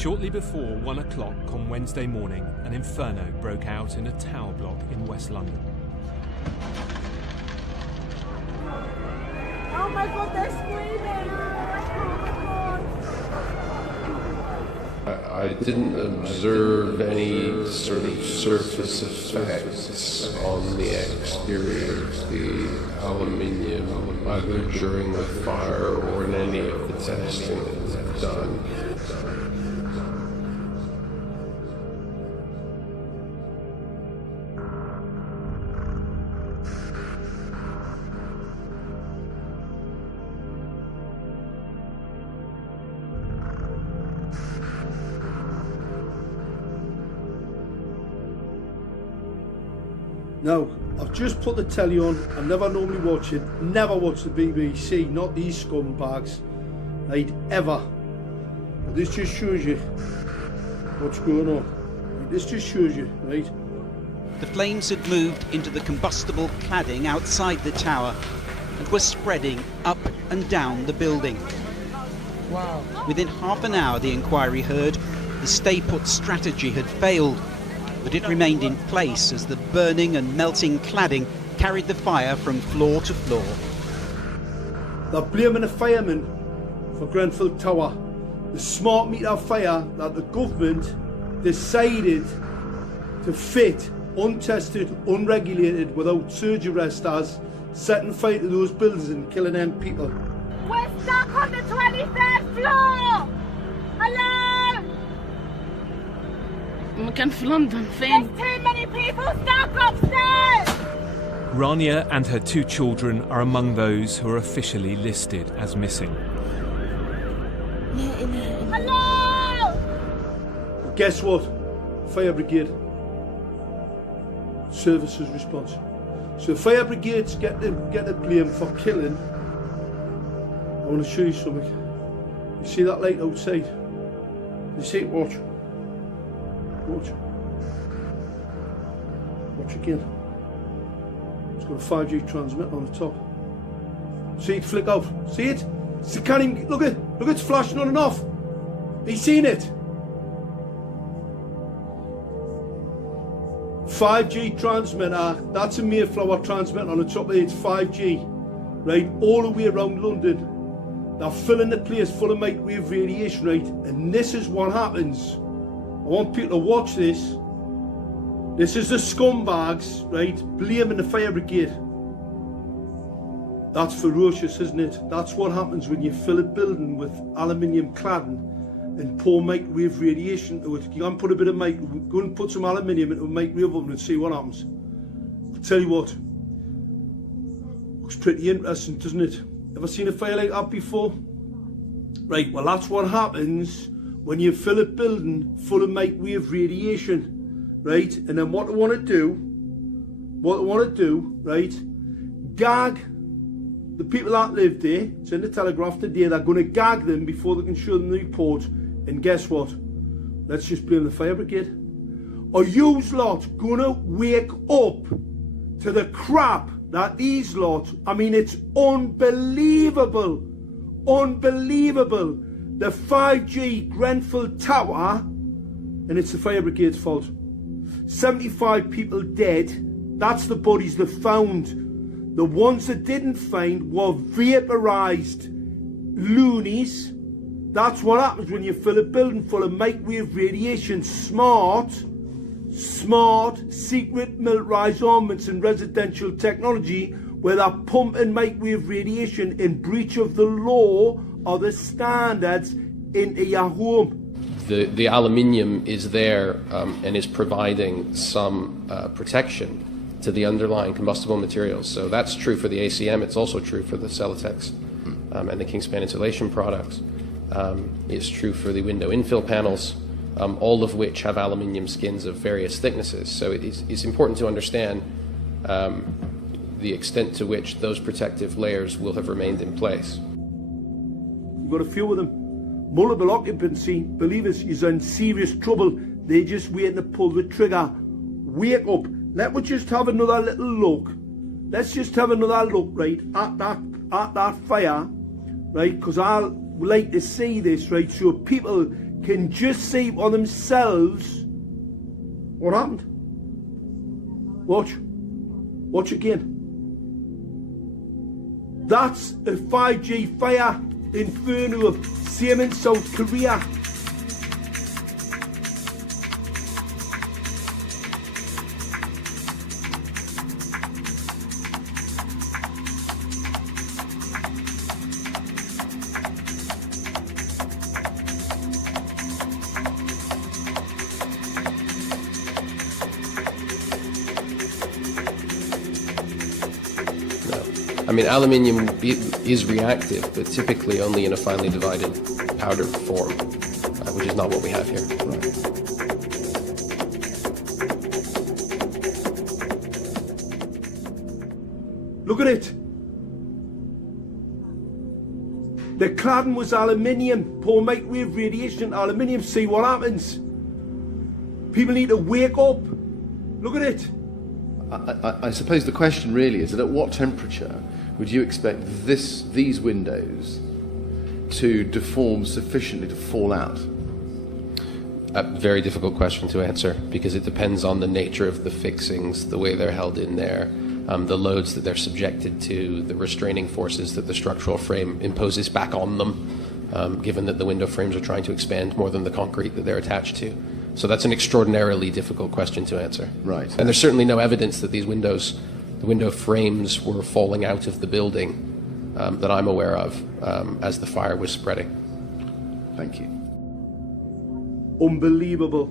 Shortly before 1 o'clock on Wednesday morning, an inferno broke out in a tower block in West London. Oh my God, they're screaming! I didn't observe any sort of surface effects on the exterior of the aluminium, either during the fire or in any of the testing that was done. Now, I've just put the telly on. I never normally watch it. Never watch the BBC, not these scumbags. Right, ever. But this just shows you what's going on. This just shows you, right? The flames had moved into the combustible cladding outside the tower and were spreading up and down the building. Wow. Within half an hour, the inquiry heard the stay-put strategy had failed, but it remained in place as the burning and melting cladding carried the fire from floor to floor. They're blaming the firemen for Grenfell Tower. The smart meter fire that the government decided to fit, untested, unregulated, without surge arresters, setting fire to those buildings and killing them people. We're stuck on the 23rd floor! Hello! مكان في لندن فين؟ There's too many people stuck upstairs! Rania and her 2 children are among those who are officially listed as missing. Hello! But guess what? Fire brigade. Services response. So fire brigades get the blame for killing. I want to show you something. You see that light outside? You see it? Watch. Watch. Watch again. It's got a 5G transmitter on the top. See it flick out? See it? See, can't even, look it's flashing on and off. Have you seen it? 5G transmitter, that's a Mayflower transmitter on the top of it, it's 5G. Right, all the way around London. They're filling the place full of microwave radiation, right? And this is what happens. I want people to watch this. This is the scumbags, right, blaming the fire brigade. That's ferocious, isn't it? That's what happens when you fill a building with aluminium cladding and pour microwave radiation to it. You can put a bit of go and put some aluminium into a microwave oven and see what happens. I'll tell you what, looks pretty interesting, doesn't it? Ever seen a fire like that before? Right, well that's what happens when you fill a building full of microwave radiation, right? And then what they want to do, right, gag the people that live there. It's in the Telegraph today. They're going to gag them before they can show them the report. And guess what? Let's just blame the fire brigade. Are you lot going to wake up to the crap that these lot, I mean, it's unbelievable, unbelievable. The 5G Grenfell Tower, and it's the fire brigade's fault. 75 people dead. That's the bodies they found. The ones that didn't find were vaporized loonies. That's what happens when you fill a building full of microwave radiation. Smart, secret militarized armaments and residential technology where they're pumping microwave radiation in breach of the law or the standards into your home. The aluminium is there and is providing some protection to the underlying combustible materials. So that's true for the ACM. It's also true for the Celotex and the Kingspan insulation products. It's true for the window infill panels, all of which have aluminium skins of various thicknesses. So it's important to understand the extent to which those protective layers will have remained in place. You've got a few of them. Multiple occupancy, believe us, is in serious trouble. They're just waiting to pull the trigger. Wake up. Let me just have another little look. Let's just have another look, right, at that fire, right, because I'll like to see this, right, so people can just see for themselves what happened. Watch again. That's a 5G fire inferno, same in South Korea. I mean, aluminium is reactive, but typically only in a finely divided powder form, which is not what we have here. Right. Look at it. The cladding was aluminium, poor microwave radiation, aluminium. See what happens. People need to wake up. Look at it. I suppose the question really is that at what temperature would you expect these windows to deform sufficiently to fall out? A very difficult question to answer because it depends on the nature of the fixings, the way they're held in there, the loads that they're subjected to, the restraining forces that the structural frame imposes back on them, given that the window frames are trying to expand more than the concrete that they're attached to. So that's an extraordinarily difficult question to answer. Right. And there's certainly no evidence that these windows, the window frames were falling out of the building that I'm aware of as the fire was spreading. Thank you. Unbelievable.